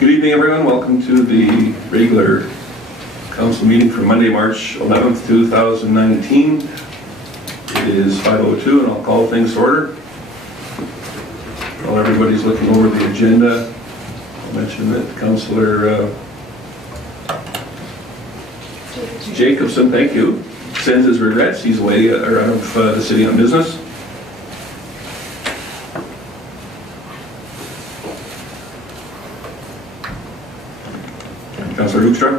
Good evening, everyone. Welcome to the regular council meeting for Monday, March 11th, 2019. It is 5:02 and I'll call things to order. While everybody's looking over the agenda, I'll mention that Councillor Jacobson, thank you, sends his regrets. He's away or out of the city on business. Councillor Hoekstra.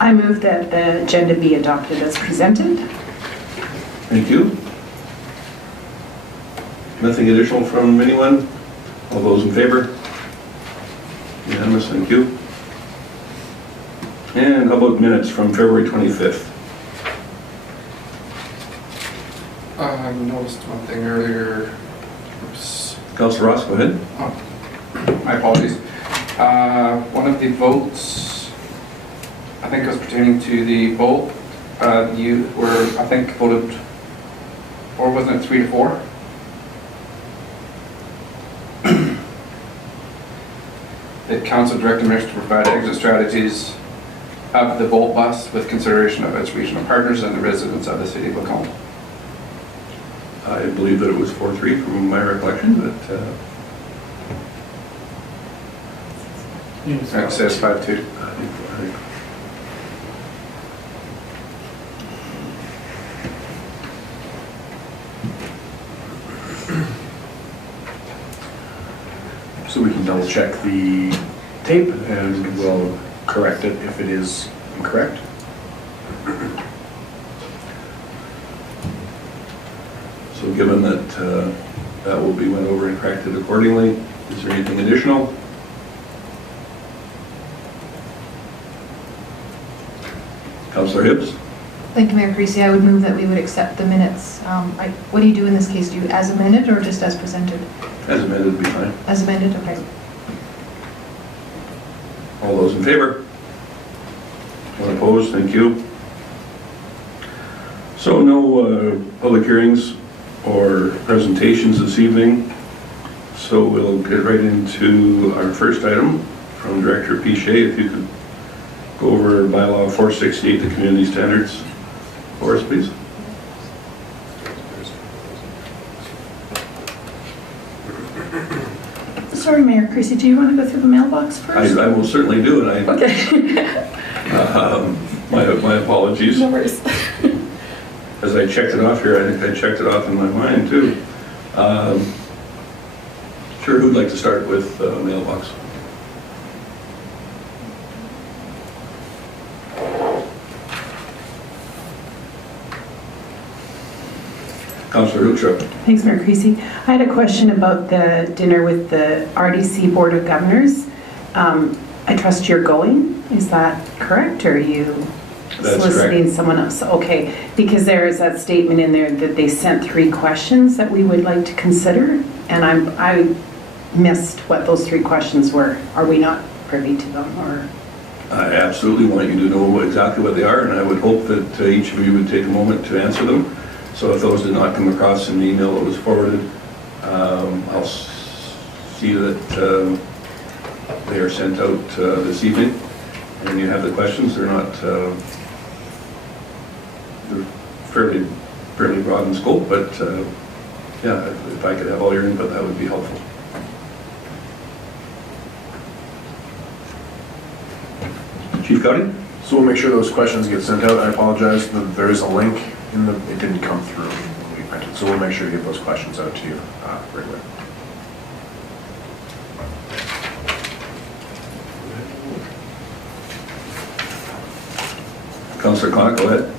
I move that the agenda be adopted as presented. Thank you. Nothing additional from anyone? All those in favor? Unanimous, thank you. And how about minutes from February 25th? I noticed one thing earlier. Oops. Councillor Ross, go ahead. Oh, my apologies. One of the votes, I think it was pertaining to the vote, you were, I think, voted, or wasn't it 3-4? The council directed mayors to provide exit strategies of the Volt bus with consideration of its regional partners and the residents of the city of Lacombe. I believe that it was 4-3 from my recollection, but it says 5-2. So we can double check the tape and we'll correct it if it is incorrect. So given that that will be went over and corrected accordingly, is there anything additional? Councillor Hibbs? Thank you, Mayor Creasy. I would move that we would accept the minutes. What do you do in this case? Do you as amended or just as presented? As amended would be fine. As amended, okay. All those in favor? One opposed, thank you. So no public hearings or presentations this evening. So we'll get right into our first item from Director Pichet. If you could go over Bylaw 468, the community standards for us, please. Sorry, Mayor Creasy, do you want to go through the mailbox first? I will certainly do, and Okay. my apologies. No worries. As I checked it off here, I think I checked it off in my mind too. Sure, who'd like to start with mailbox? Councillor Hoekstra. Thanks, Mayor Creasy. I had a question about the dinner with the RDC Board of Governors. I trust you're going. Is that correct, or are you soliciting someone else? Okay, because there is that statement in there that they sent 3 questions that we would like to consider, and I missed what those 3 questions were. Are we not privy to them, or? I absolutely want you to know exactly what they are, and I would hope that each of you would take a moment to answer them. So if those did not come across in the email that was forwarded, I'll see that they are sent out this evening. And you have the questions. They're not they're fairly broad in scope, but yeah, if I could have all your input, that would be helpful. Chief Cowdy? So we'll make sure those questions get sent out. I apologize that there is a link in the, it didn't come through when we printed. So we'll make sure to get those questions out to you right away. Councillor Clark, go ahead.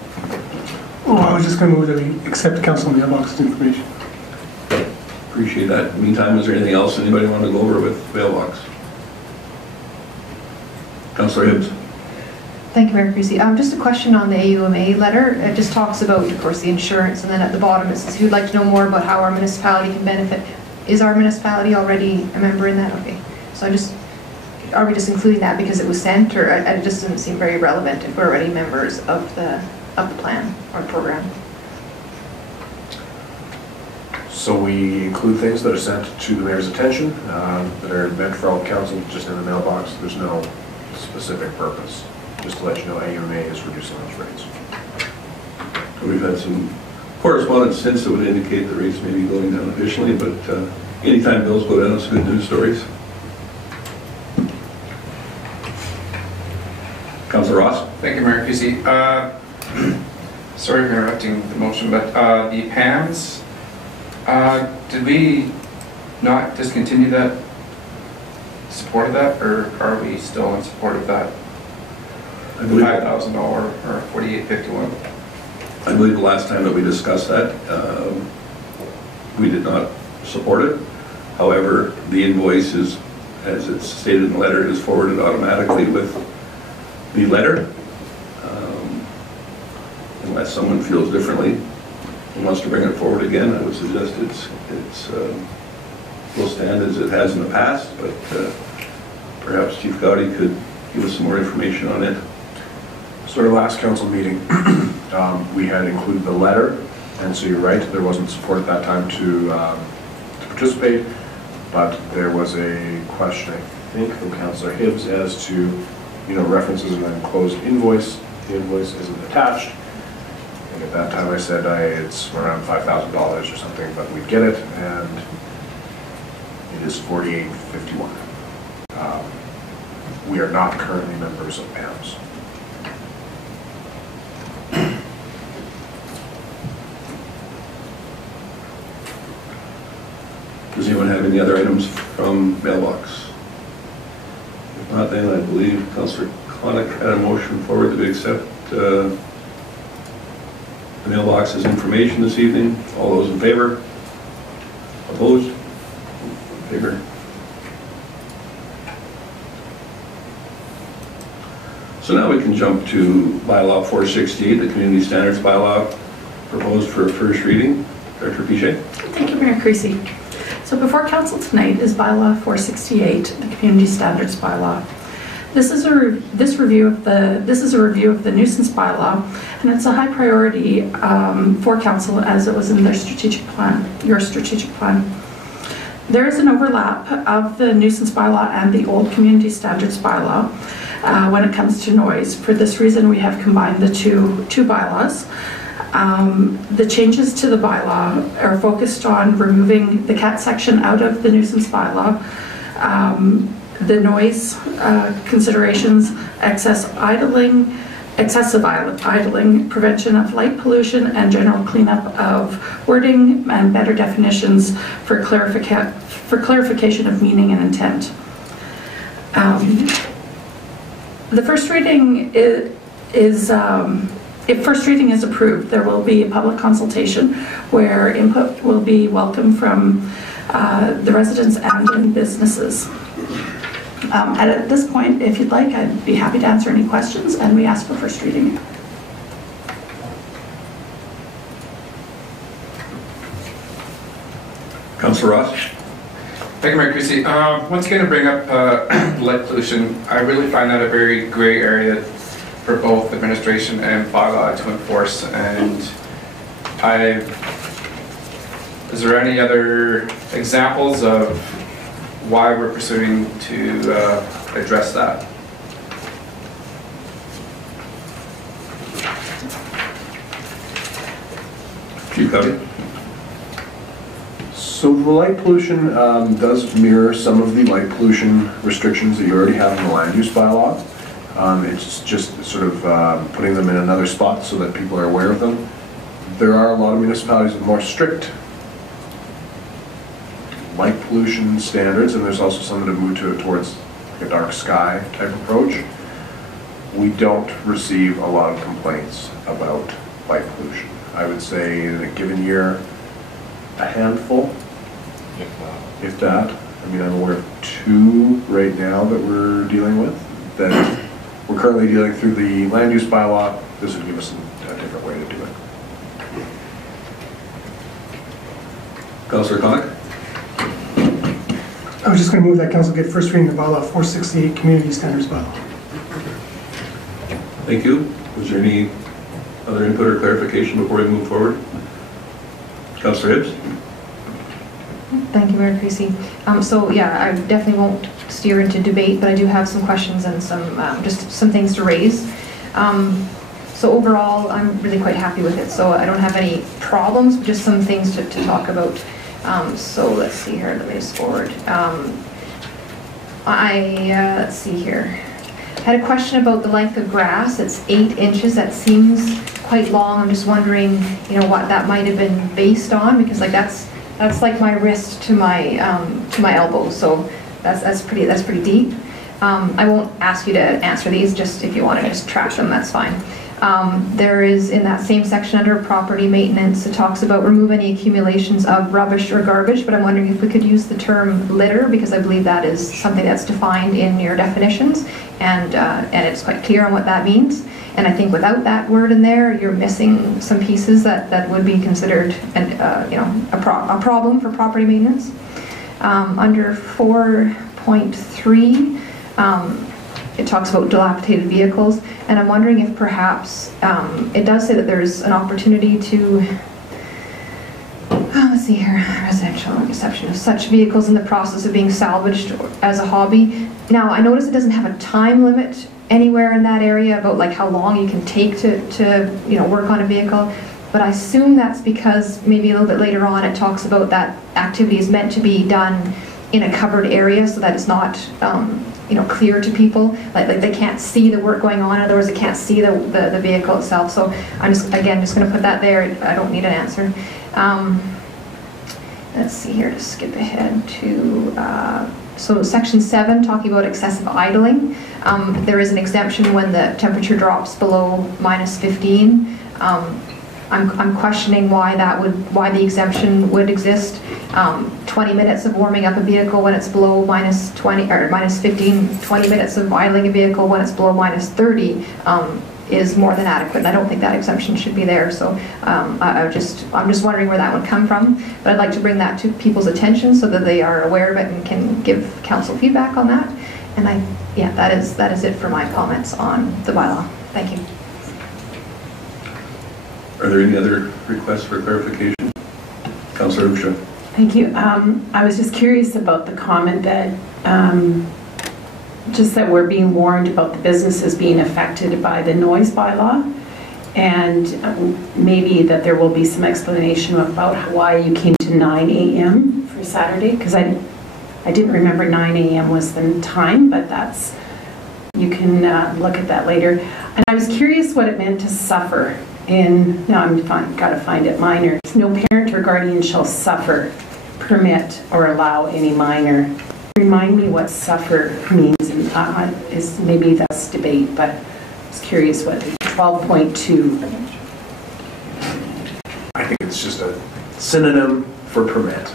Oh, I was just going to move that we accept council mailbox information. Appreciate that. Meantime, is there anything else anybody want to go over with mailbox? Councillor Hibbs. Thank you, Mayor Creasy. Just a question on the AUMA letter. It just talks about, of course, the insurance, and then at the bottom it says, who'd like to know more about how our municipality can benefit. Is our municipality already a member in that? Okay. So are we just including that because it was sent, or it just doesn't seem very relevant if we're already members of the plan or program? So we include things that are sent to the mayor's attention, that are meant for all council, just in the mailbox. There's no specific purpose. Just to let you know, AUMA is reducing those rates. We've had some correspondence since that would indicate the rates may be going down officially, but anytime bills go down, it's good news stories. Councillor Ross? Thank you, Mayor Creasy. Sorry for interrupting the motion, but the PAMs, did we not discontinue that, support of that, or are we still in support of that? I believe, $5,000 or $48.51? I believe the last time that we discussed that, we did not support it. However, the invoice is, as it's stated in the letter, is forwarded automatically with the letter. Unless someone feels differently and wants to bring it forward again, I would suggest will stand as it has in the past, but perhaps Chief Gowdy could give us some more information on it. So our last council meeting, we had included the letter, and so you're right, there wasn't support at that time to participate, but there was a question, I think, from Councillor Hibbs as to, references an enclosed invoice. The invoice isn't attached, and at that time I said it's around $5,000 or something, but we'd get it, and it is $48.51. We are not currently members of PAMS. Does anyone have any other items from Mailbox? If not, then I believe Councillor Connick had a motion forward to accept the Mailbox's information this evening. All those in favor? Opposed? In favor. So now we can jump to Bylaw 468, the Community Standards Bylaw, proposed for first reading. Director Piché. Thank you, Mayor Creasy. So before Council tonight is Bylaw 468, the Community Standards Bylaw. This is a review of the nuisance bylaw, and it's a high priority for Council as it was in their strategic plan, your strategic plan. There is an overlap of the nuisance bylaw and the old Community Standards Bylaw when it comes to noise. For this reason, we have combined the two bylaws. The changes to the bylaw are focused on removing the cat section out of the nuisance bylaw, the noise considerations, excessive idling, prevention of light pollution, and general cleanup of wording and better definitions for clarification of meaning and intent. The first reading if first reading is approved, there will be a public consultation where input will be welcome from the residents and businesses. At this point, if you'd like, I'd be happy to answer any questions, and we ask for first reading. Councillor Ross. Thank you, Mayor Creasy. Once again, to bring up light pollution, I really find that a very gray area for both administration and bylaw to enforce. And is there any other examples of why we're pursuing to address that? Chief Cody. So the light pollution does mirror some of the light pollution restrictions that you already have in the land use bylaw. It's just sort of putting them in another spot so that people are aware of them. There are a lot of municipalities with more strict light pollution standards, and there's also some that have moved towards like a dark sky type approach. We don't receive a lot of complaints about light pollution. I would say in a given year, a handful, if that. I mean, I'm aware of 2 right now that we're dealing with, that we're currently dealing through the land use bylaw. This would give us a different way to do it. Councillor Connick. I was just going to move that council get first reading of Bylaw 468, Community Standards Bylaw. Thank you. Was there any other input or clarification before we move forward? Councillor Hibbs. Thank you, Mayor Creasy. So yeah, I definitely won't steer into debate, but I do have some questions and some just some things to raise. So overall, I'm really quite happy with it. So I don't have any problems, but just some things to talk about. So let's see here. Let me just forward. Let's see here. I had a question about the length of grass. It's 8 inches. That seems quite long. I'm just wondering, you know, what that might have been based on, because like that's like my wrist to my elbow. So that's pretty deep. I won't ask you to answer these. Just if you want to just track them, that's fine. There is in that same section under property maintenance, it talks about remove any accumulations of rubbish or garbage, but I'm wondering if we could use the term litter, because I believe that is something that's defined in your definitions, and it's quite clear on what that means. And I think without that word in there, you're missing some pieces that would be considered a problem for property maintenance. Under 4.3, it talks about dilapidated vehicles, and I'm wondering if perhaps it does say that there's an opportunity to, let's see here, residential reception of such vehicles in the process of being salvaged as a hobby. Now, I notice it doesn't have a time limit anywhere in that area about like how long you can take to work on a vehicle, but I assume that's because maybe a little bit later on it talks about that activity is meant to be done in a covered area so that it's not clear to people, like they can't see the work going on. In other words, they can't see the vehicle itself. So I'm just going to put that there. I don't need an answer. Let's see here, to skip ahead to so section 7, talking about excessive idling. There is an exemption when the temperature drops below -15. I'm questioning why the exemption would exist. 20 minutes of warming up a vehicle when it's below -20 or -15, 20 minutes of idling a vehicle when it's below -30 is more than adequate. And I don't think that exemption should be there. So I'm just wondering where that would come from. But I'd like to bring that to people's attention so that they are aware of it and can give council feedback on that. And that is it for my comments on the bylaw. Thank you. Are there any other requests for clarification? Councillor Usha. Thank you. I was just curious about the comment that just that we're being warned about the businesses being affected by the noise bylaw, and maybe that there will be some explanation about why you came to 9 a.m. for Saturday, because I didn't remember 9 a.m. was the time, but you can look at that later. And I was curious what it meant to suffer. Gotta find it, minors. No parent or guardian shall suffer, permit, or allow any minor. Remind me what suffer means, and is maybe that's debate, but I was curious what 12.2. I think it's just a synonym for permit.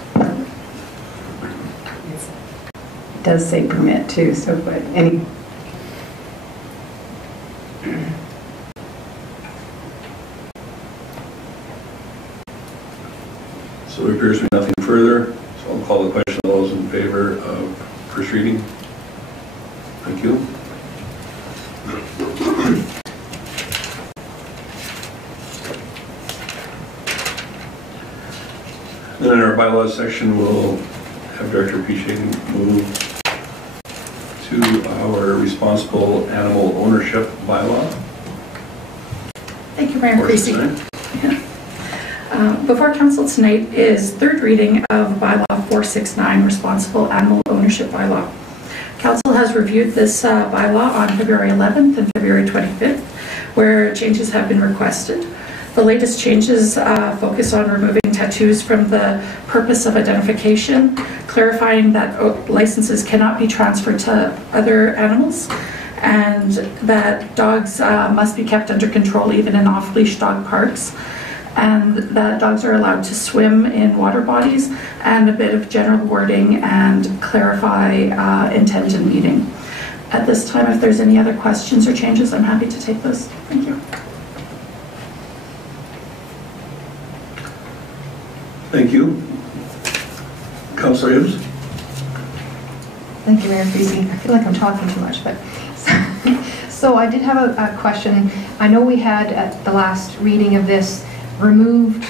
It does say permit too, so but any. So there appears to be nothing further, so I'll call the question. All those in favor of first reading? Thank you. Then in our bylaws section, we'll have Director Piche move to our responsible animal ownership bylaw. Thank you, Mayor Creasy. Before council tonight is third reading of Bylaw 469, Responsible Animal Ownership Bylaw. Council has reviewed this bylaw on February 11th and February 25th, where changes have been requested. The latest changes focus on removing tattoos from the purpose of identification, clarifying that licenses cannot be transferred to other animals, and that dogs must be kept under control even in off-leash dog parks, and that dogs are allowed to swim in water bodies, and a bit of general wording and clarify intent in meeting. At this time, if there's any other questions or changes, I'm happy to take those. Thank you. Thank you. Councillor Hibbs? Thank you, Mayor Creasy. I feel like I'm talking too much, but so I did have a question. I know we had at the last reading of this removed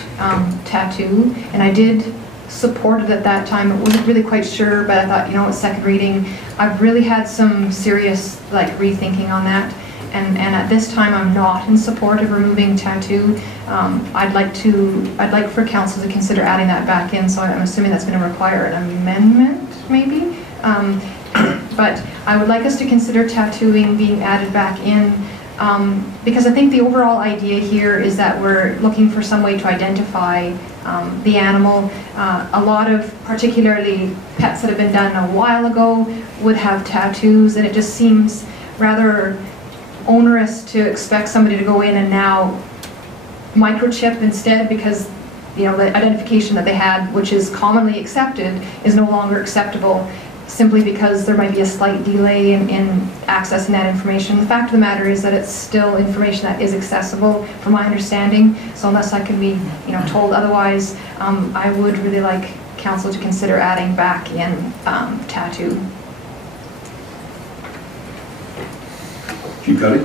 tattoo, and I did supported at that time. I wasn't really quite sure, but I thought, you know, it's second reading. I've really had some serious like rethinking on that. And at this time, I'm not in support of removing tattoo. I'd like for council to consider adding that back in, so I'm assuming that's going to require an amendment, maybe? But I would like us to consider tattooing being added back in, because I think the overall idea here is that we're looking for some way to identify the animal. A lot of, particularly pets that have been done a while ago, would have tattoos, and it just seems rather onerous to expect somebody to go in and now microchip instead, because you know the identification that they had, which is commonly accepted, is no longer acceptable simply because there might be a slight delay in accessing that information. The fact of the matter is that it's still information that is accessible, from my understanding. So unless I can be, you know, told otherwise, I would really like council to consider adding back in tattoo. Chief Cuddy?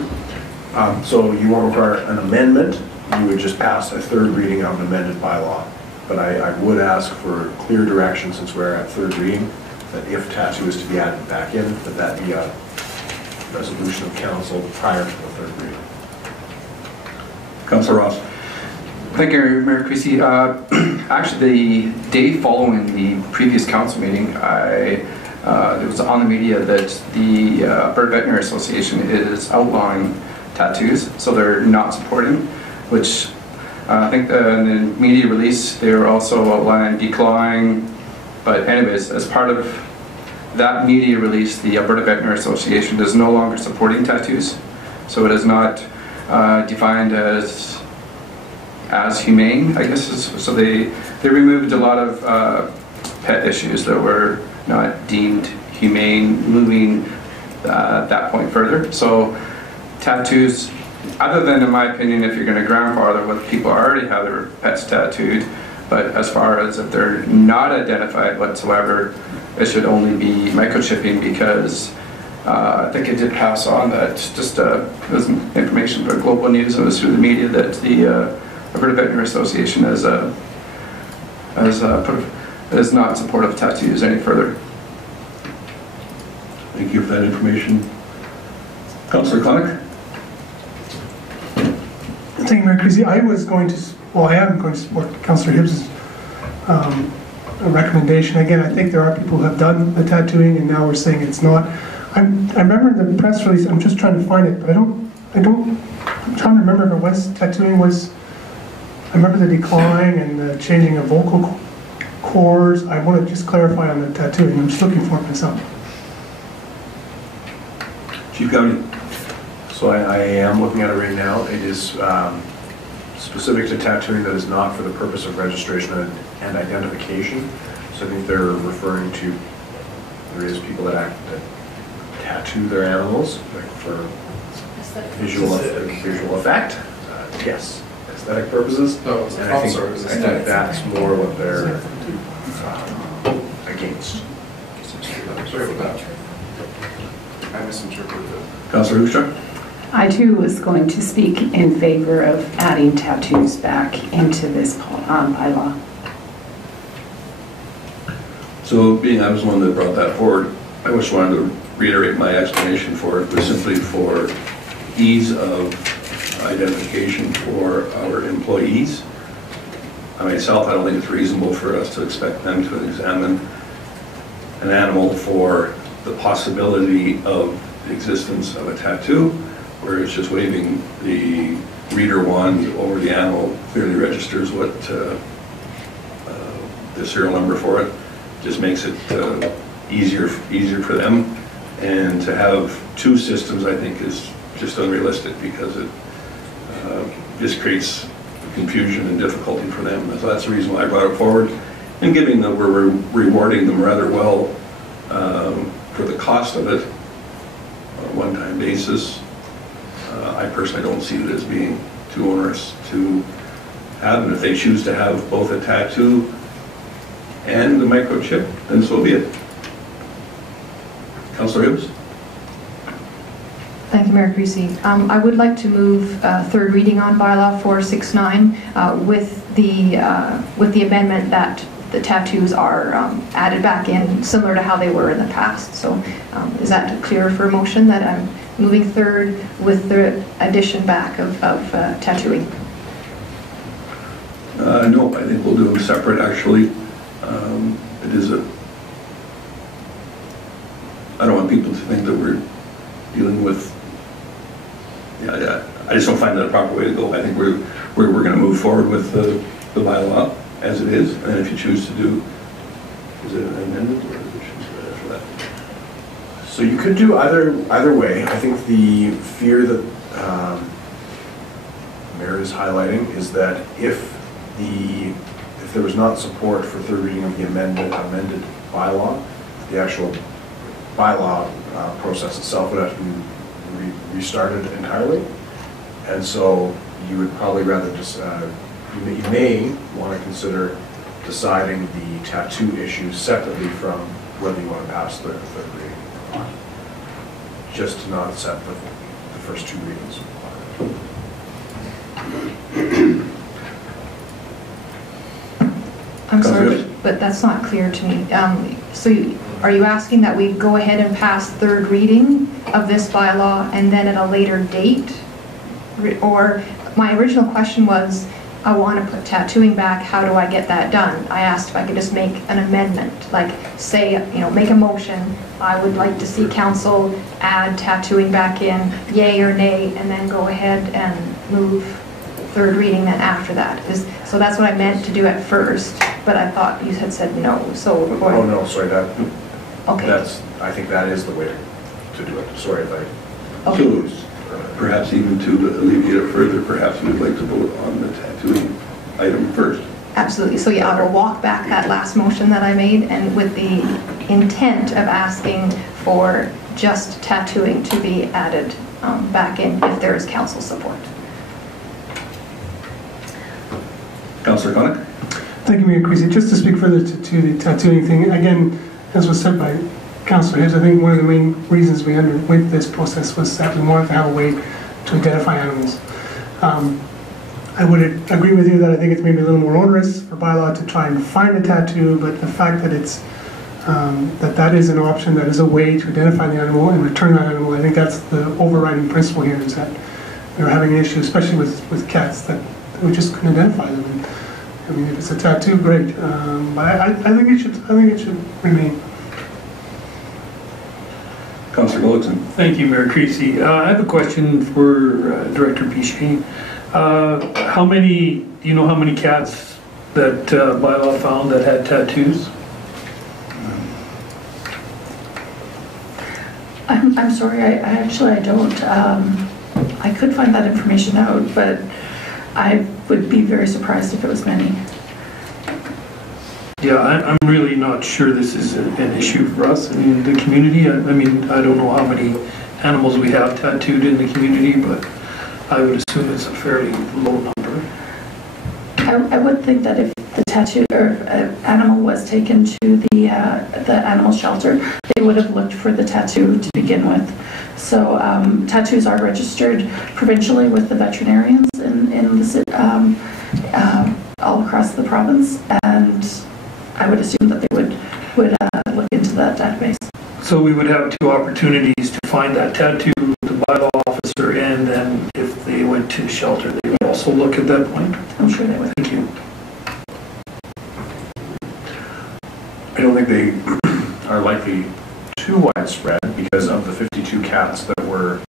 So you won't require an amendment, you would just pass a third reading of an amended bylaw. But I would ask for clear direction, since we're at third reading, that if tattoo is to be added back in, that be a resolution of council prior to the third reading. Councillor Ross? Thank you, Mayor Creasy. Actually, the day following the previous council meeting, it was on the media that the Bird Veterinary Association is outlawing tattoos, so they're not supporting, which I think in the media release they were also outlining declawing. But anyways, as part of that media release, the Alberta Veterinary Association is no longer supporting tattoos, so it is not defined as humane, I guess. So they removed a lot of pet issues that were not deemed humane, moving that point further. So tattoos, other than, in my opinion, if you're going to grandfather what people already have their pets tattooed, but as far as if they're not identified whatsoever, it should only be microchipping, because I think it did pass on that, just it was information for Global News, and it was through the media, that the Alberta Veterinary Association is not supportive of tattoos any further. Thank you for that information. Councillor Connick? Thank you, Mayor Creasy. I am going to support Councillor Hibbs's recommendation. Again, I think there are people who have done the tattooing, and now we're saying it's not. I remember the press release. I'm just trying to find it, but I'm trying to remember if it was tattooing was. I remember the declawing and the changing of vocal cords. I want to just clarify on the tattooing. I'm just looking for it myself. Chief Cuddy? So I am looking at it right now. It is specific to tattooing that is not for the purpose of registration and identification. So I think they're referring to, there is people that tattoo their animals, like for visual effect. Yes, aesthetic purposes. No, and I think that's more what they're against. Sorry about that. I misinterpreted it. Councillor Hoekstra? I too was going to speak in favor of adding tattoos back into this bylaw. So, being I was the one that brought that forward, I just wanted to reiterate my explanation for it was simply for ease of identification for our employees. Myself, I don't think it's reasonable for us to expect them to examine an animal for the possibility of the existence of a tattoo, where it's just waving the reader wand over the animal, clearly registers what the serial number for it. Just makes it easier for them. And to have two systems, I think, is just unrealistic, because it just creates confusion and difficulty for them. So that's the reason why I brought it forward. And given that we're rewarding them rather well for the cost of it on a one-time basis, I personally don't see it as being too onerous to have. And if they choose to have both a tattoo and the microchip, then so be it. Councillor Hibbs? Thank you, Mayor Creasy. I would like to move third reading on bylaw 469 with the amendment that the tattoos are added back in, similar to how they were in the past. So is that clear for a motion that I'm moving third with the addition back of tattooing? No, I think we'll do them separate, actually. It is I don't want people to think that we're dealing with, I just don't find that a proper way to go. I think we're going to move forward with the bylaw as it is, and if you choose to do, is it an amendment or is it after that? So you could do either way. I think the fear that Mayor is highlighting is that if there was not support for third reading of the amended bylaw, the actual bylaw process itself would have to be restarted entirely. And so you would probably rather just, you may want to consider deciding the tattoo issue separately from whether you want to pass the third reading or not. Just to not set the first two readings. I'm sorry, but that's not clear to me. Are you asking that we go ahead and pass third reading of this bylaw and then at a later date? Or my original question was, I want to put tattooing back, how do I get that done? I asked if I could just make an amendment, like say, make a motion, I would like to see council add tattooing back in, yay or nay, and then go ahead and move third reading then after that. So that's what I meant to do at first, but I thought you had said no, so. Oh no, sorry, Okay. I think that is the way to do it. Sorry if I. Okay. Perhaps even to alleviate it further, perhaps we'd like to vote on the tattooing item first. Absolutely. So yeah, I will walk back that last motion that I made, and with the intent of asking for just tattooing to be added back in if there is council support. Councillor Connick? Thank you, Mayor Creasy. Just to speak further to the tattooing thing, again, as was said by Councillor Hughes, I think one of the main reasons we underwent this process was that we wanted to have a way to identify animals. I would agree with you that I think it's maybe a little more onerous for bylaw to try and find a tattoo, but the fact that it's that is an option, that is a way to identify the animal and return that animal, I think that's the overriding principle here, is that we're having an issue, especially with cats, that we just couldn't identify them. And, I mean, if it's a tattoo, great, but I think it should remain. Councillor Gullickson. Thank you, Mayor Creasy. I have a question for Director Pichon. Do you know how many cats that bylaw found that had tattoos? I'm sorry, I don't. I could find that information out, but I would be very surprised if it was many. Yeah, I'm really not sure this is an issue for us in the community. I mean, I don't know how many animals we have tattooed in the community, but I would assume it's a fairly low number. I would think that if the tattoo or animal was taken to the animal shelter, they would have looked for the tattoo to begin with. So tattoos are registered provincially with the veterinarians in the city, all across the province, and I would assume that they would look into that database. So we would have two opportunities to find that tattoo, the bylaw officer, and then if they went to shelter, they would also look at that point. I'm sure they would. Thank you. I don't think they are likely too widespread because of the 52 cats that were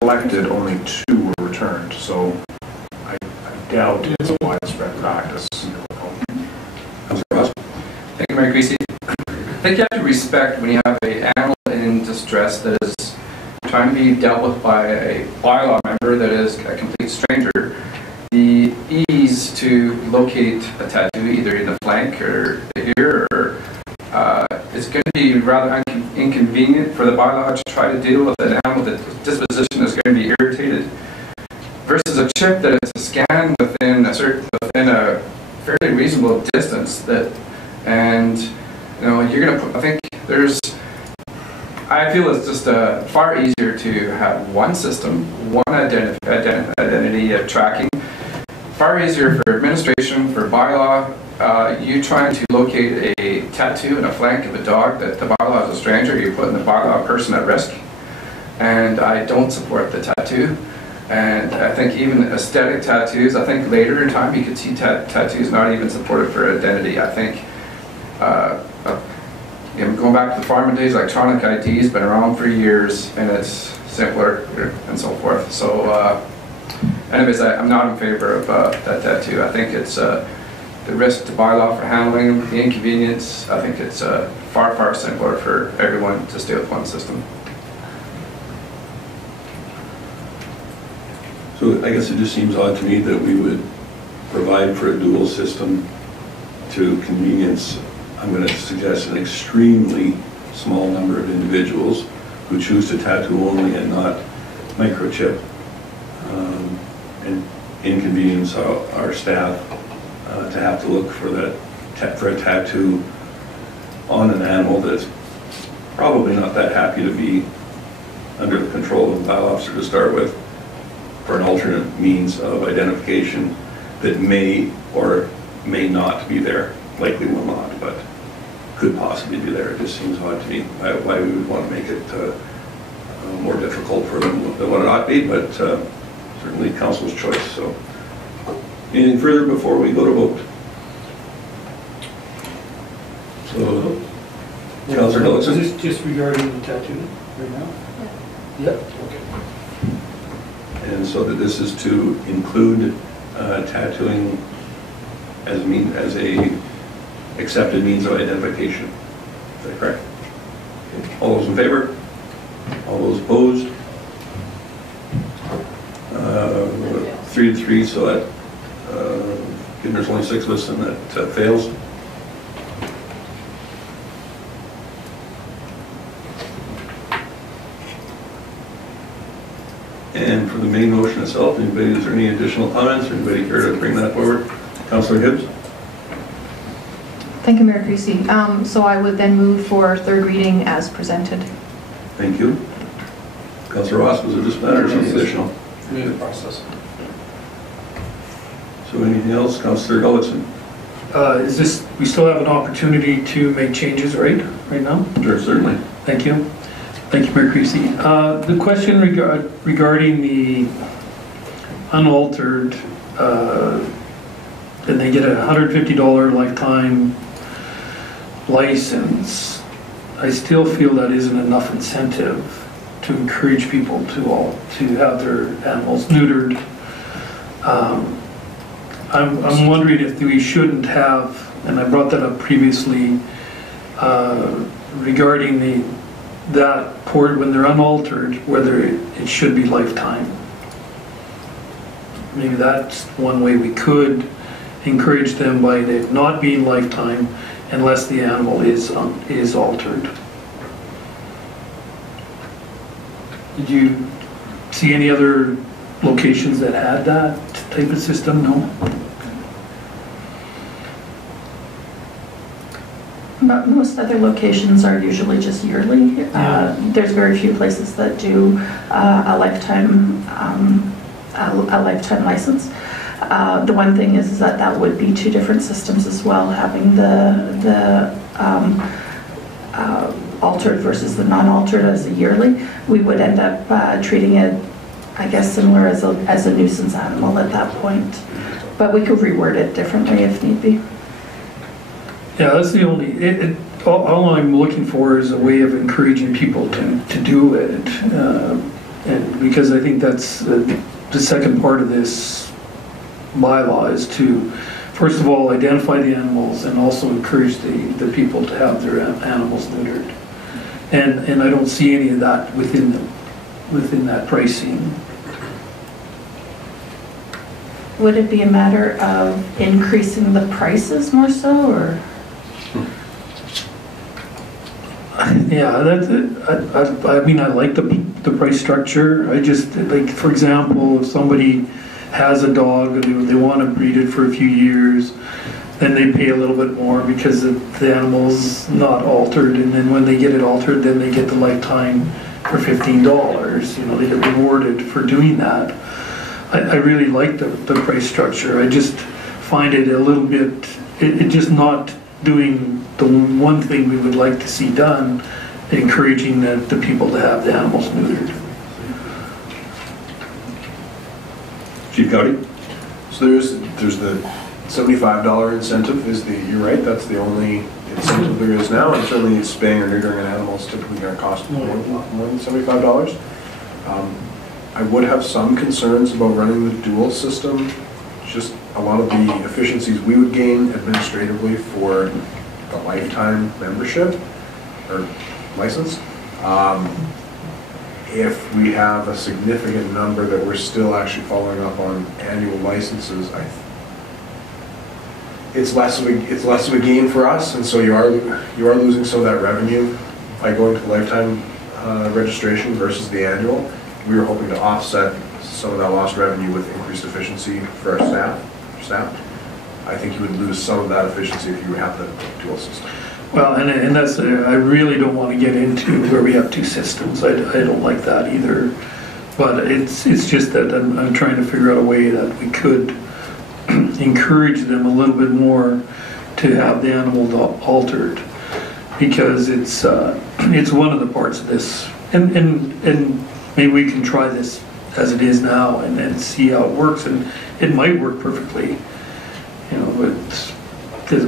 collected, only 2 were returned. So I doubt it's a widespread practice. Thank you, Mayor Creasy. I think you have to respect when you have an animal in distress that is trying to be dealt with by a bylaw member that is a complete stranger. The ease to locate a tattoo either in the flank or the ear, or it's going to be rather inconvenient for the bylaw to try to deal with an animal that disposition is going to be irritated, versus a chip that is a scan within a fairly reasonable distance that. And you're going to. I think I feel it's just far easier to have one system, one identity tracking far easier for administration, for bylaw. You trying to locate a tattoo in a flank of a dog that the bylaw is a stranger, you're putting the bylaw person at risk. And I don't support the tattoo. And I think even aesthetic tattoos, I think later in time you could see tattoos not even supported for identity. I think, going back to the farming days, electronic ID has been around for years and it's simpler and so forth. So anyways, I'm not in favor of that tattoo. I think it's the risk to bylaw for handling, the inconvenience. I think it's far, far simpler for everyone to stay with one system. So I guess it just seems odd to me that we would provide for a dual system to convenience, I'm going to suggest, an extremely small number of individuals who choose to tattoo only and not microchip, and inconvenience our staff to have to look for for a tattoo on an animal that's probably not that happy to be under the control of a bylaw officer to start with, for an alternate means of identification that may or may not be there, likely will not, but could possibly be there. It just seems odd to me why we would want to make it more difficult for them than what it ought to be, but certainly council's choice. So, anything further before we go to vote? So, Councillor Dillon. Is this just regarding the tattoo right now? Yeah. Yep. Okay. And so that this is to include tattooing as a accepted means of identification. Is that correct? Okay. All those in favor? All those opposed? 3 to 3, so that given there's only 6 of us, and that fails. And for the main motion itself, is there any additional comments, or anybody care to bring that forward? Councillor Hibbs? Thank you, Mayor Creasy. So I would then move for third reading as presented. Thank you. Councillor Ross, was it just that or something additional? New process. So anything else? Councillor Gullickson? Is this, we still have an opportunity to make changes, right now? Sure, certainly. Thank you. Thank you, Mayor Creasy. The question regarding the unaltered, and they get a $150 lifetime license, I still feel that isn't enough incentive to encourage people to have their animals neutered. I'm wondering if we shouldn't have, and I brought that up previously, regarding that port when they're unaltered, whether it should be lifetime. Maybe that's one way we could encourage them, by it not being lifetime unless the animal is altered. Did you see any other locations that had that type of system? No? Most other locations are usually just yearly. There's very few places that do a lifetime license. The one thing is that would be 2 different systems as well, having the altered versus the non-altered as a yearly. We would end up treating it, I guess, similar as a nuisance animal at that point. But we could reword it differently if need be. Yeah, that's the only, all I'm looking for is a way of encouraging people to do it. And because I think that's the second part of this bylaw, is to, first of all, identify the animals and also encourage the people to have their animals neutered. And I don't see any of that within that pricing. Would it be a matter of increasing the prices more so, or? Yeah, I mean, I like the price structure. I just, like, for example, if somebody has a dog and they want to breed it for a few years, then they pay a little bit more because the animal's not altered, and then when they get it altered, then they get the lifetime for $15. You know, they get rewarded for doing that. I really like the price structure. I just find it a little bit, it just not doing the one thing we would like to see done, encouraging the people to have the animals neutered. Chief Cowdy? So there's the $75 incentive you're right, that's the only incentive there is now, and certainly spaying or neutering an animal is typically going to cost more than $75. I would have some concerns about running the dual system, just a lot of the efficiencies we would gain administratively for the lifetime membership or license. If we have a significant number that we're still actually following up on annual licenses, it's less of a gain for us, and so you are losing some of that revenue by going to lifetime registration versus the annual. We were hoping to offset some of that lost revenue with increased efficiency for our staff. I think you would lose some of that efficiency if you have the dual system. Well, and that's, I really don't want to get into where we have two systems. I don't like that either. But it's just that I'm trying to figure out a way that we could encourage them a little bit more to have the animal altered, because it's one of the parts of this, and maybe we can try this as it is now and see how it works, and it might work perfectly, you know.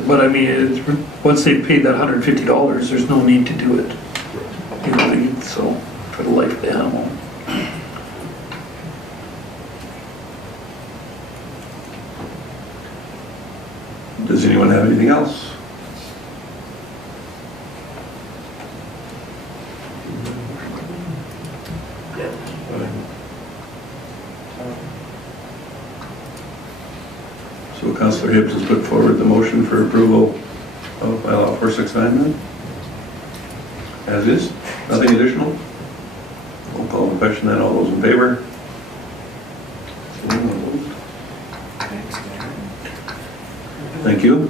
But I mean, once they've paid that $150, there's no need to do it, you know. So for the life of the animal. Does anyone have anything else? So Councillor Hibbs has put forward the motion for approval of Bylaw 469 then? As is? Nothing additional? We'll call the question then. All those in favor? Thank you.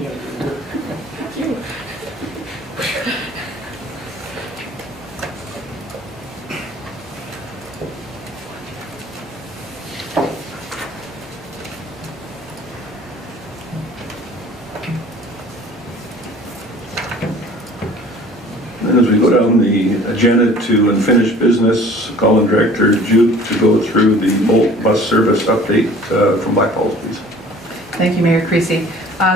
And as we go down the agenda to unfinished business, call on Director Juke to go through the Bolt bus service update from Black Falls, please. Thank you, Mayor Creasy.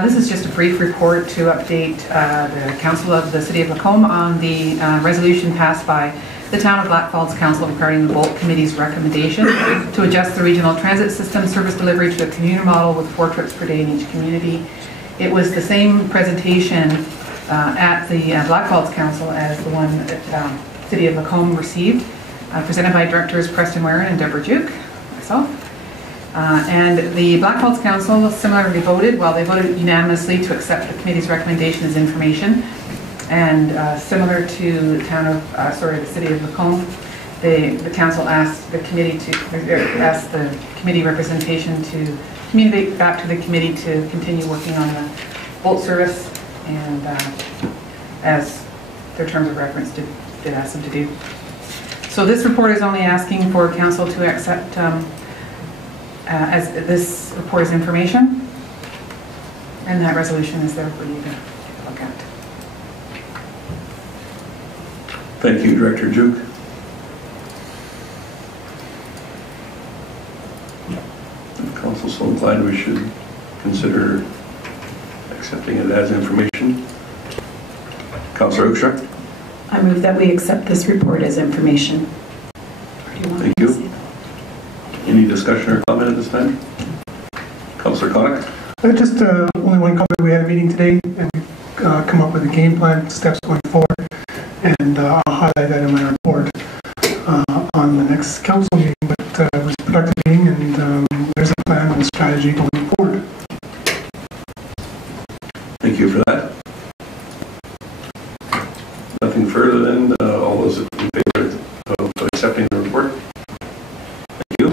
This is just a brief report to update the Council of the City of Macomb on the resolution passed by the Town of Black Falls Council regarding the Bolt Committee's recommendation to adjust the regional transit system service delivery to a commuter model with 4 trips per day in each community. It was the same presentation at the Black Falls Council as the one that City of Macomb received, presented by Directors Preston Warren and Deborah Duke, myself. And the Black Falls Council similarly voted, well, they voted unanimously to accept the committee's recommendation as information. And similar to the town of, the City of Macomb, the council asked the committee asked the committee representation to communicate back to the committee to continue working on the Bolt service, and as their terms of reference did ask them to do. So this report is only asking for council to accept as this report is information, and that resolution is there for you to look at. Thank you, Director Duke. If council so inclined, we should consider accepting it as information. Councillor Oakeshott. I move that we accept this report as information. Thank you. Any discussion or comment at this time? Councillor Connick. Just only one comment. We had a meeting today and come up with a game plan, steps going forward, and I'll highlight that in my report on the next council meeting. But it was a productive meeting, and there's a plan and a strategy going forward. Thank you for that. Nothing further than all those in favor of accepting the report. Thank you.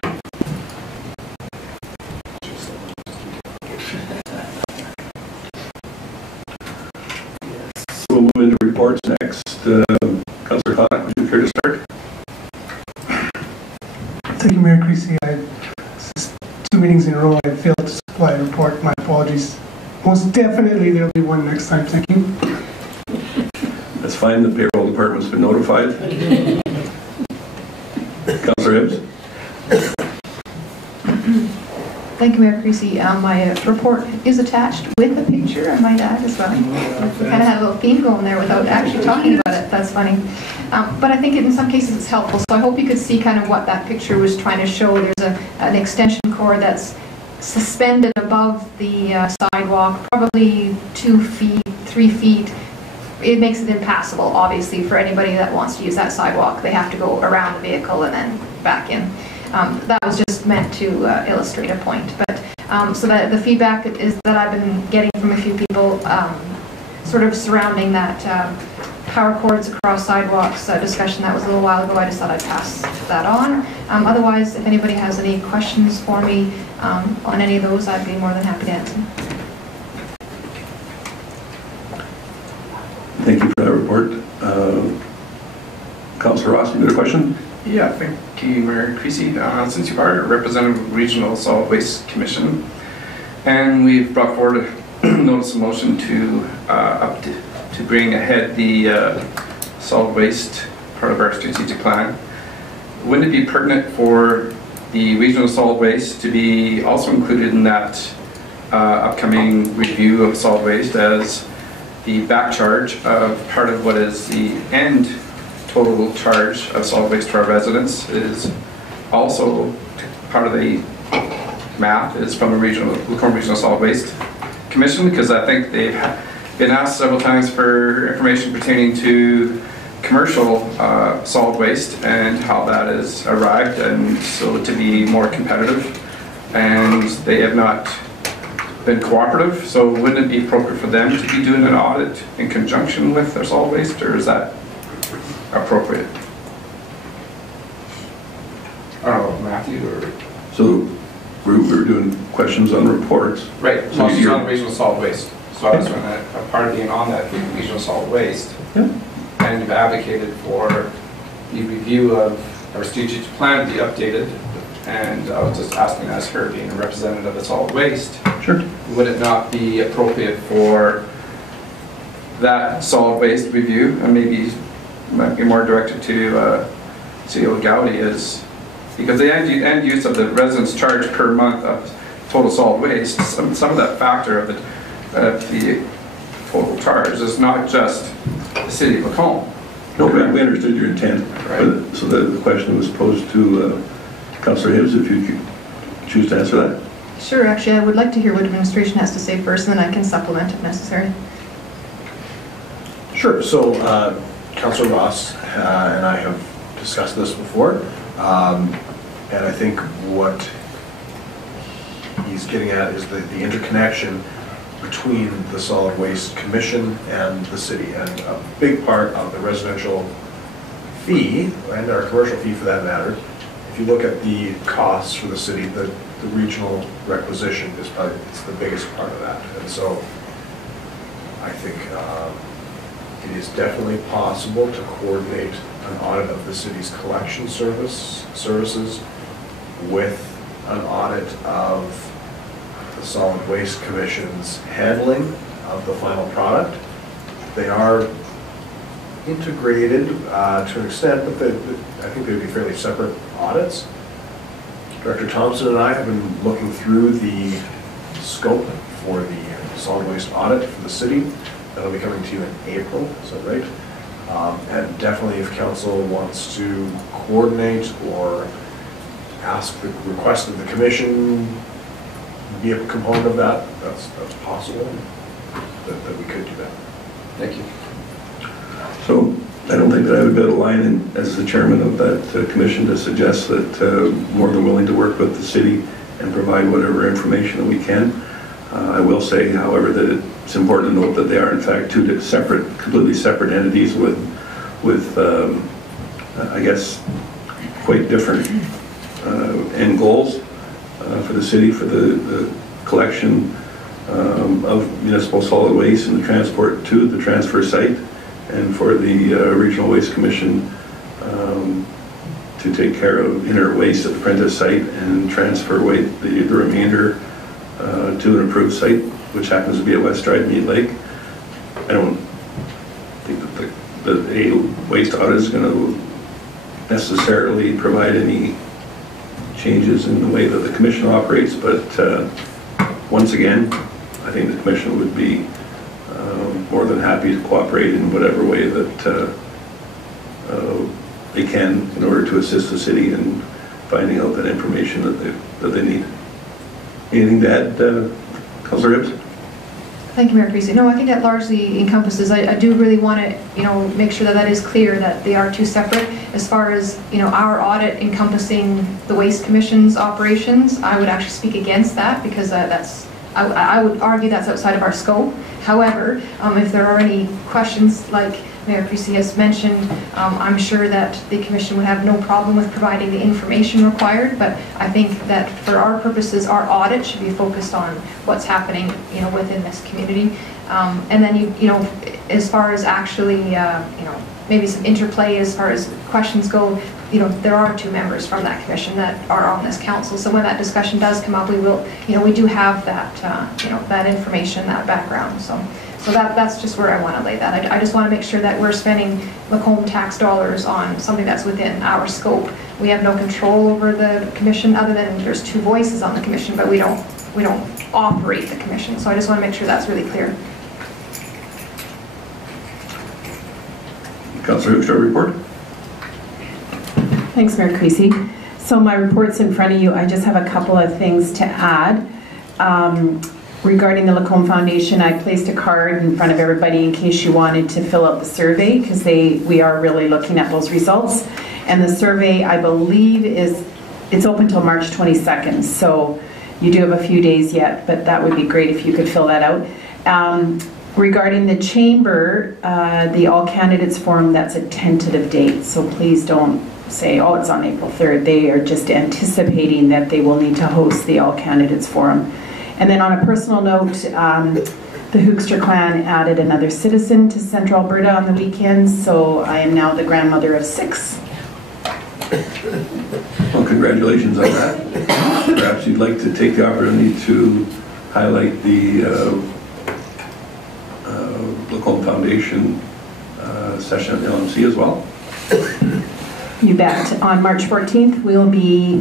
We'll move into reports next. Councillor Connick, would you care to start? Thank you, Mayor Creasy. 2 meetings in a row I failed to supply a report. My apologies. Most definitely there'll be one next time. Thank you. That's fine, the payroll department's been notified. Councillor Hibbs? Thank you, Mayor Creasy. My report is attached with a picture, I might add, as well. We kind of had a little theme going there without actually talking about it. That's funny. But I think in some cases it's helpful. So I hope you could see kind of what that picture was trying to show. There's an extension cord that's suspended above the sidewalk, probably 2 feet, 3 feet. It makes it impassable, obviously, for anybody that wants to use that sidewalk. They have to go around the vehicle and then back in. That was just meant to illustrate a point. But so that the feedback is that I've been getting from a few people sort of surrounding that power cords across sidewalks discussion that was a little while ago. I just thought I'd pass that on. Otherwise, if anybody has any questions for me on any of those, I'd be more than happy to answer. Thank you for that report. Councillor Ross, you got a question? Yeah, thank you, Mayor Creasy. Since you are a representative of Regional Solid Waste Commission, and we've brought forward a notice of motion to bring ahead the solid waste part of our strategic plan, wouldn't it be pertinent for the regional solid waste to be also included in that upcoming review of solid waste as the back charge of part of what is the end total charge of solid waste to our residents is also part of the math is from the Lacombe Regional Solid Waste Commission, because I think they've been asked several times for information pertaining to commercial solid waste and how that has arrived, and so to be more competitive, and they have not been cooperative. So wouldn't it be appropriate for them to be doing an audit in conjunction with their solid waste, or is that appropriate? I don't know, Matthew, or... So we're doing questions on reports. Right, so questions on regional solid waste. So I was going to, a part of being on that regional solid waste, and you've advocated for the review of our strategic plan to be updated, and I was just asking, as her being a representative of the solid waste, sure, would it not be appropriate for that solid waste review, and maybe might be more directed to CEO Gowdy, is because the end use of the residents' charge per month of total solid waste, some of that factor of the total charge is not just the city of Lacombe. No, we understood your intent. Right. So the question was posed to Councillor Hibbs, if you could choose to answer that. Sure, actually, I would like to hear what administration has to say first, and then I can supplement if necessary. Sure. So Councillor Ross and I have discussed this before, and I think what he's getting at is the interconnection between the Solid Waste Commission and the city, and a big part of the residential fee, and our commercial fee for that matter, if you look at the costs for the city, the regional requisition is probably it's the biggest part of that. And so I think it is definitely possible to coordinate an audit of the city's collection services with an audit of the Solid Waste Commission's handling of the final product. They are integrated to an extent, but I think they would be fairly separate audits. Director Thompson and I have been looking through the scope for the solid waste audit for the city. That'll be coming to you in April, is that right? And definitely if council wants to coordinate or ask the request of the commission be a component of that, that's possible, that we could do that. Thank you. So I don't think that I would be able to line in as the chairman of that commission to suggest that more than willing to work with the city and provide whatever information that we can. I will say, however, that it's important to note that they are in fact two separate, completely separate entities with I guess, quite different end goals for the city, for the collection of municipal solid waste and the transport to the transfer site, and for the Regional Waste Commission to take care of inert waste at the Prentice site and transfer the remainder to an approved site, which happens to be at West Drive, Mead Lake. I don't think that a waste audit is going to necessarily provide any changes in the way that the commission operates, but once again, I think the commission would be more than happy to cooperate in whatever way that they can in order to assist the city in finding out that information that they need. Anything to add, Councillor Hibbs? Thank you, Mayor Creasy. No, I think that largely encompasses, I do really want to, make sure that that is clear, that they are two separate. As far as, our audit encompassing the Waste Commission's operations, I would actually speak against that, because I would argue that's outside of our scope. However, if there are any questions, like Mayor Creasy has mentioned, I'm sure that the Commission would have no problem with providing the information required, but I think that for our purposes, our audit should be focused on what's happening, within this community. And then, as far as actually, maybe some interplay as far as questions go, there are two members from that commission that are on this council. So when that discussion does come up, we will, we do have that, that information, that background. So that's just where I want to lay that. I just want to make sure that we're spending Macomb tax dollars on something that's within our scope. We have no control over the commission, other than there's two voices on the commission, but we don't operate the commission. So I just want to make sure that's really clear. Councillor Hoekstra, report. Thanks, Mayor Creasy. So my report's in front of you. I just have a couple of things to add. Regarding the Lacombe Foundation, I placed a card in front of everybody in case you wanted to fill out the survey, because we are really looking at those results. And the survey, I believe, it's open till March 22nd. So you do have a few days yet, but that would be great if you could fill that out. Regarding the chamber, the all candidates forum, that's a tentative date. So please don't say, oh, it's on April 3rd. They are just anticipating that they will need to host the all candidates forum. And then on a personal note, the Hoekstra clan added another citizen to Central Alberta on the weekends, so I am now the grandmother of 6. Well, congratulations on that. Perhaps you'd like to take the opportunity to highlight the Lacombe Foundation session at the LMC as well. You bet. On March 14th, we'll be,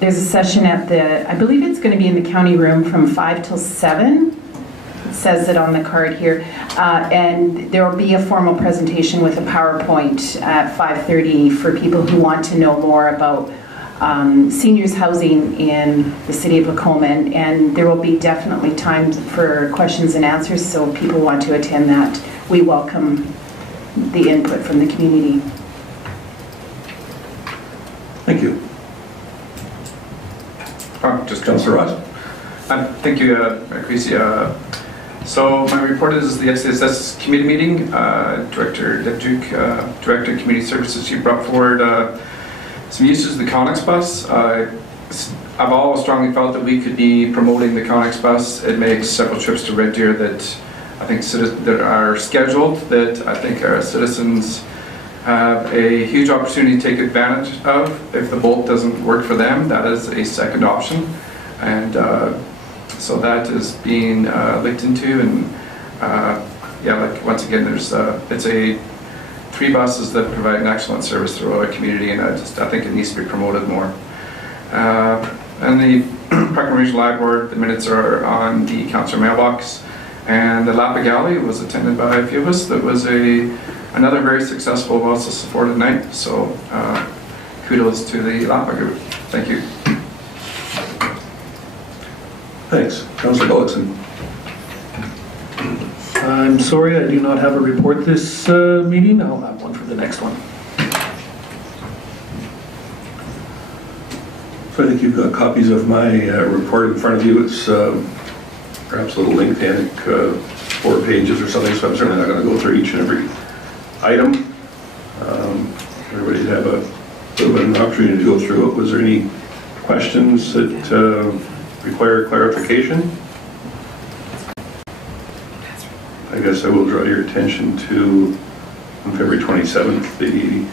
there's a session at I believe it's going to be in the county room from 5 till 7. It says it on the card here. And there will be a formal presentation with a PowerPoint at 5:30 for people who want to know more about seniors housing in the city of Lacombe. And there will be definitely time for questions and answers, so if people want to attend that, we welcome the input from the community. Thank you. Just Councillor Ross. Thank you, Mayor Creasy. So my report is the SCSS committee meeting. Director Deb Duke, Director of Community Services, she brought forward some uses of the Connex bus. I've always strongly felt that we could be promoting the Connex bus. It makes several trips to Red Deer that I think that are scheduled, that I think our citizens have a huge opportunity to take advantage of. If the Bolt doesn't work for them, that is a second option. And so that is being looked into, and yeah, like once again, there's it's 3 buses that provide an excellent service through our community, and I think it needs to be promoted more. And the Parkland Regional Live Board, the minutes are on the councillor mailbox, and the Lapa Galley was attended by a few of us. That was another very successful, well supported night. So kudos to the Lapa group. Thank you. Thanks. Councillor Gullickson. I'm sorry, I do not have a report this meeting. I'll have one for the next one. So I think you've got copies of my report in front of you. It's perhaps a little lengthy, I think 4 pages or something, so I'm certainly not going to go through each and every item. Everybody have a little bit of an opportunity to go through it. Was there any questions that require clarification? I guess I will draw your attention to on February 27th, the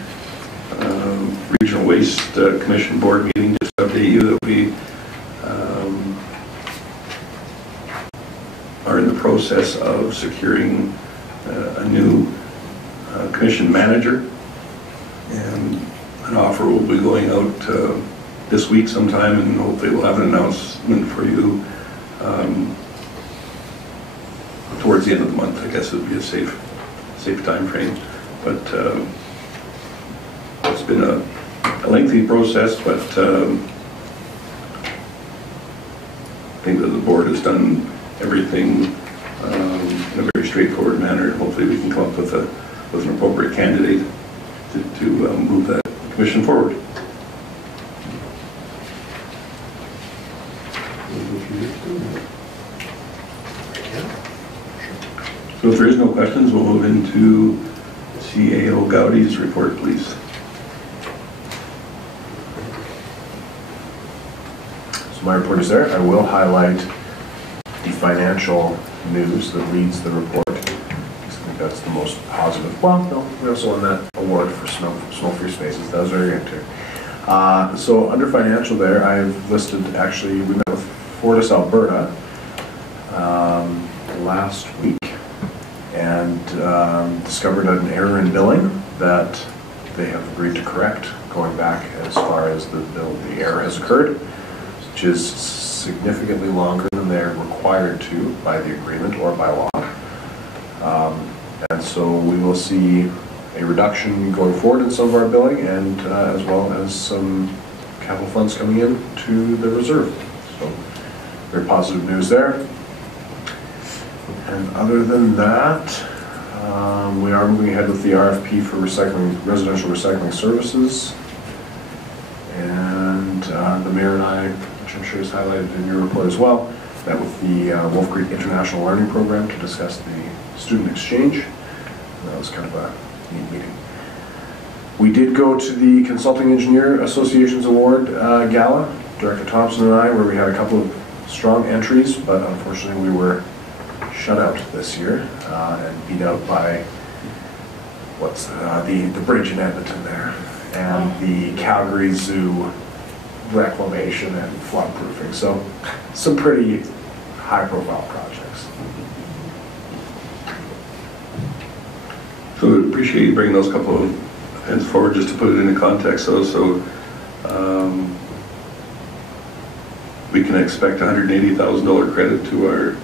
Regional Waste Commission Board meeting, just to update you that we are in the process of securing a new commission manager, and an offer will be going out this week sometime, and hopefully we'll have an announcement for you towards the end of the month. I guess it would be a safe time frame, but it's been a lengthy process, but I think that the board has done everything in a very straightforward manner. Hopefully we can come up with an appropriate candidate to move that commission forward. So if there is no questions, we'll move into CAO Gowdy's report, please. So my report is there. I will highlight the financial news that leads the report. I think that's the most positive. Well, no, we also won that award for smoke-free spaces. That was very good too. So under financial there, I've listed, actually, we met with Fortis Alberta last week and discovered an error in billing that they have agreed to correct, going back as far as the error has occurred, which is significantly longer than they're required to by the agreement or by law. And so we will see a reduction going forward in some of our billing, and as well as some capital funds coming in to the reserve. So very positive news there. And other than that, we are moving ahead with the RFP for residential recycling services. And the mayor and I, which I'm sure is highlighted in your report as well, met with the Wolf Creek International Learning Program to discuss the student exchange. That was kind of a neat meeting. We did go to the Consulting Engineer Association's Award Gala, Director Thompson and I, where we had a couple of strong entries, but unfortunately we were shut out this year and beat out by what's the bridge in Edmonton there, and the Calgary Zoo reclamation and flood proofing. So some pretty high profile projects. So we appreciate you bringing those couple of events forward, just to put it into context though. So we can expect $180,000 credit to our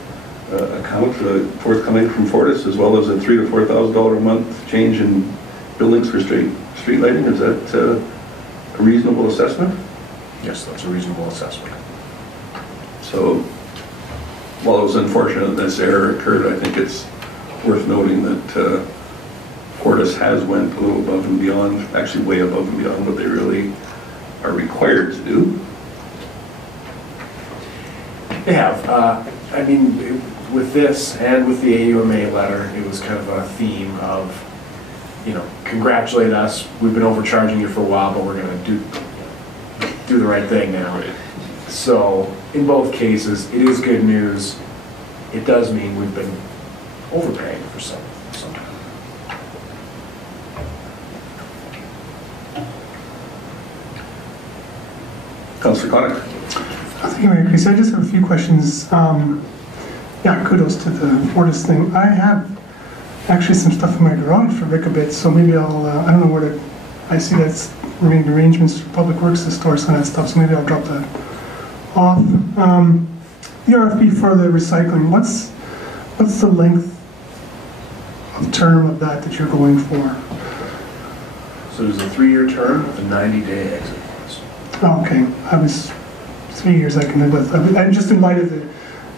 account forthcoming from Fortis, as well as a $3,000 to $4,000 a month change in buildings for street lighting. Is that a reasonable assessment? Yes, that's a reasonable assessment. So while it was unfortunate this error occurred, I think it's worth noting that Fortis has went a little above and beyond, actually way above and beyond what they really are required to do. They have. I mean, with this and with the AUMA letter, it was kind of a theme of, you know, congratulate us. We've been overcharging you for a while, but we're going to do the right thing now. Right. So in both cases, it is good news. It does mean we've been overpaying for some time. Councillor Connick. Thank you, Mayor Chris. I just have a few questions. Yeah, kudos to the Fortis thing. I have actually some stuff in my garage for Rickabits, so maybe I'll, I don't know where to, I see that's remaining arrangements for Public Works to store some of that stuff, so maybe I'll drop that off. The RFP for the recycling, what's the length of term of that you're going for? So there's a 3-year term with a 90-day exit clause. Oh, okay, I was 3 years I can live with. I'm just in light of the,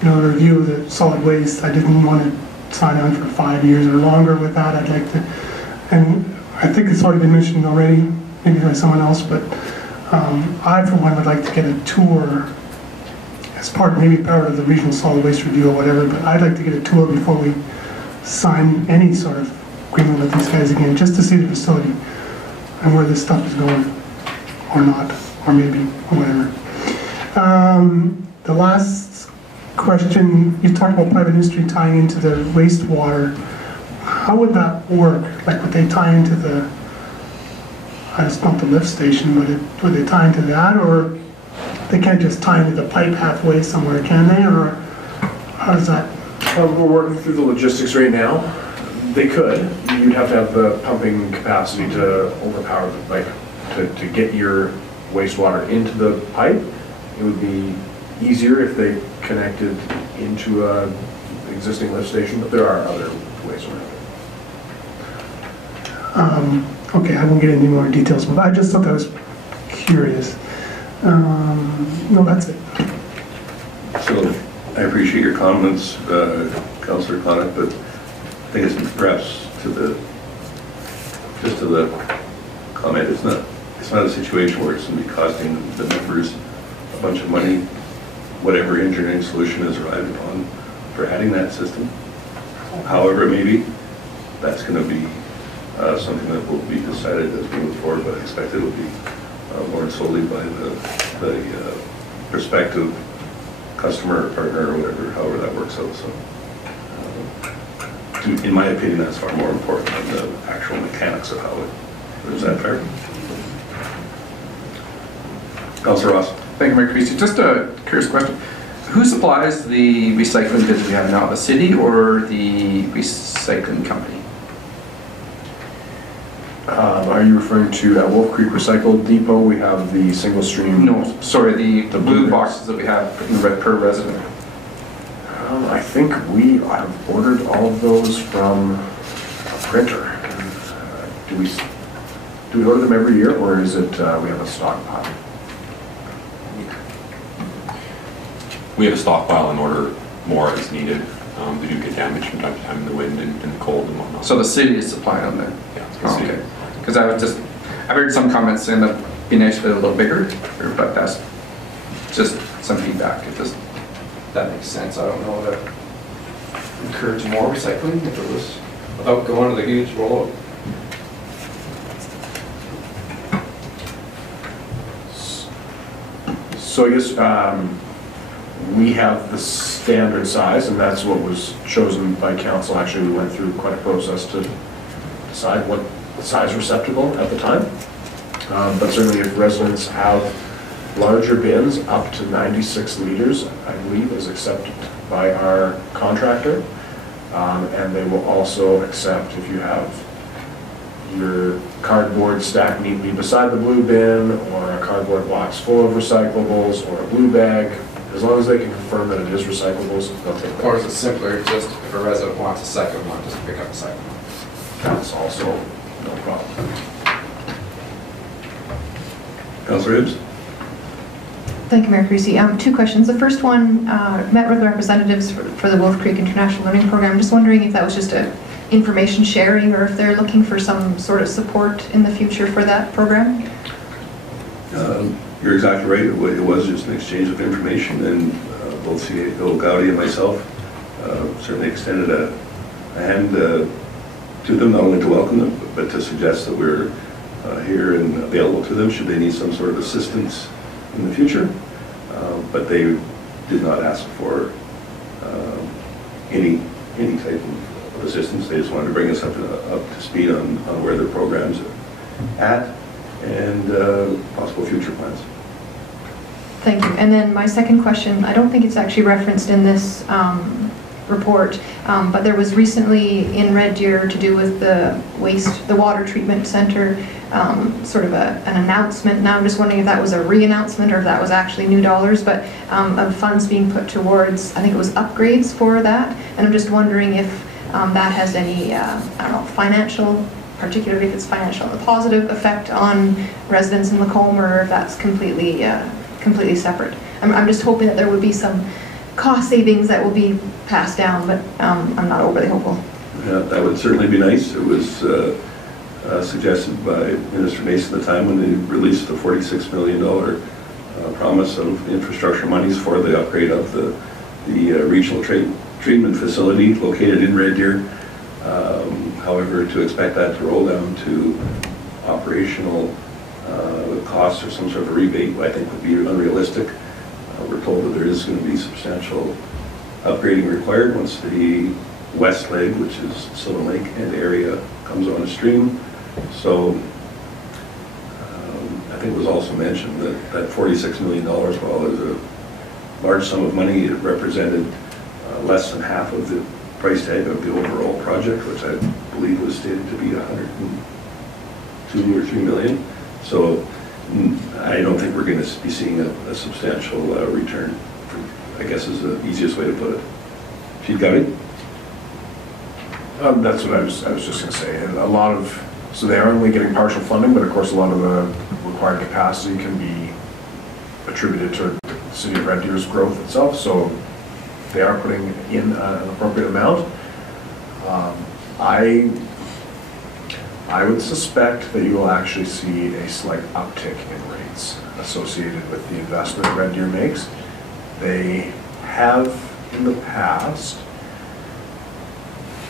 the review of the solid waste. I didn't want to sign on for 5 years or longer with that. I'd like to, and I think it's already been mentioned already, maybe by someone else, but I, for one, would like to get a tour as part of the regional solid waste review or whatever, but I'd like to get a tour before we sign any sort of agreement with these guys again, just to see the facility and where this stuff is going, or not, or maybe, or whatever. The last question, you talked about private industry tying into the wastewater. How would that work? Like, would they tie into the it's not the lift station, would they tie into that, or they can't just tie into the pipe halfway somewhere, can they, or how's that? We're working through the logistics right now. They could. You'd have to have the pumping capacity to overpower, to get your wastewater into the pipe. It would be easier if they connected into a existing lift station, but there are other ways around it. Okay, I won't get into any more details, but I just thought that was curious. No, that's it. So I appreciate your comments, Councillor Connick, but I think it's perhaps to the comment, it's not a situation where it's going to be costing the members a bunch of money, whatever engineering solution is arrived upon for adding that system. However it may be, that's going to be something that will be decided as we move forward, but I expect it will be more solely by the prospective customer or partner or whatever, however that works out. So, in my opinion, that's far more important than the actual mechanics of how it. Is that fair? Councillor Ross. Thank you, Mayor Creasy. Just a curious question. Who supplies the recycling bins we have now, the city or the recycling company? Are you referring to at Wolf Creek Recycle Depot? We have the single stream. No, sorry, the blue boxes that we have per resident. I think we have ordered all of those from a printer. Do we order them every year, or is it we have a stockpile? We have a stockpile and order more as needed. They do get damaged from time to time in the wind and the cold and whatnot. So the city is supplying them then? Yeah. Oh, okay. Because I've heard some comments saying that it'd be nice if they're a little bigger, but that's just some feedback. That makes sense. I don't know that encourage more recycling if it was without going to the huge rollout. So I guess we have the standard size, and that's what was chosen by council. Actually, we went through quite a process to decide what size receptacle at the time. But certainly if residents have larger bins up to 96 liters, I believe, is accepted by our contractor. And they will also accept if you have your cardboard stacked neatly beside the blue bin, or a cardboard box full of recyclables, or a blue bag. As long as they can confirm that it is recyclables, they'll take that. Or is it simpler, just if a resident wants a second one, just pick up a second one? That's also no problem. Councillor Hibbs. Thank you, Mayor Creasy. Two questions. The first one, met with representatives for the Wolf Creek International Learning Program. Just wondering if that was just a information sharing, or if they're looking for some sort of support in the future for that program? You're exactly right. It was just an exchange of information, and both CEO Gowdy and myself certainly extended a hand to them, not only to welcome them, but to suggest that we're here and available to them should they need some sort of assistance in the future. But they did not ask for any type of assistance. They just wanted to bring us up to speed on where their programs are at and possible future plans. Thank you. And then my second question, I don't think it's actually referenced in this report, but there was recently in Red Deer, to do with the water treatment center, sort of an announcement. Now I'm just wondering if that was a re-announcement or if that was actually new dollars, but of funds being put towards, I think it was upgrades for that. And I'm just wondering if that has any, I don't know, financial, particularly if it's financial, a positive effect on residents in Lacombe, or if that's completely separate. I'm just hoping that there would be some cost savings that will be passed down, but I'm not overly hopeful. Yeah, that would certainly be nice. It was suggested by Minister Mason at the time when they released the $46 million promise of infrastructure monies for the upgrade of the regional treatment facility located in Red Deer. However, to expect that to roll down to operational costs or some sort of rebate, I think would be unrealistic. We're told that there is going to be substantial upgrading required once the west leg, which is Sylvan Lake and area, comes on a stream. So think it was also mentioned that that $46 million, while it was a large sum of money, it represented less than half of the price tag of the overall project, which I believe was stated to be 102 or 3 million. So I don't think we're going to be seeing a substantial return, I guess is the easiest way to put it. Chief Gowdy? That's what I was just going to say. And a lot of, so they are only getting partial funding, but of course a lot of the required capacity can be attributed to the City of Red Deer's growth itself. So they are putting in an appropriate amount. I would suspect that you will actually see a slight uptick in rates associated with the investment Red Deer makes. They have in the past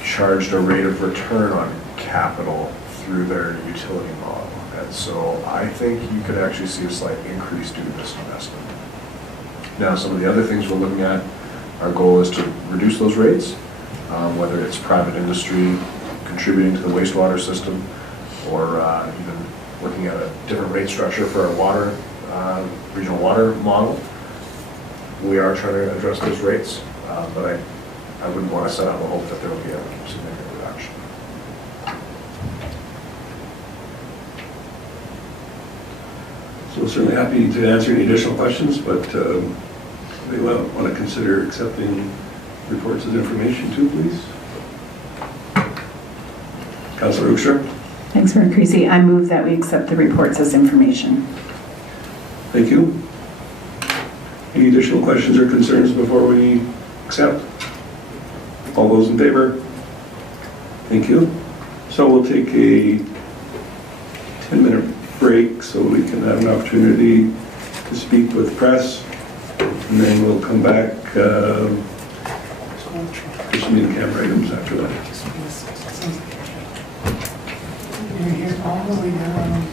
charged a rate of return on capital through their utility model. And so I think you could actually see a slight increase due to this investment. Now, some of the other things we're looking at, our goal is to reduce those rates, whether it's private industry contributing to the wastewater system, or even looking at a different rate structure for our water, regional water model. We are trying to address those rates, but I wouldn't want to set out a hope that there will be a significant reduction. So certainly happy to answer any additional questions, but we want to consider accepting reports as information too, please. Councillor Hoekstra. Thanks, Mayor Creasy. I move that we accept the reports as information. Thank you. Any additional questions or concerns before we accept? All those in favor? Thank you. So we'll take a 10-minute break so we can have an opportunity to speak with press, and then we'll come back for some in-camera items after that. You're here all the way down.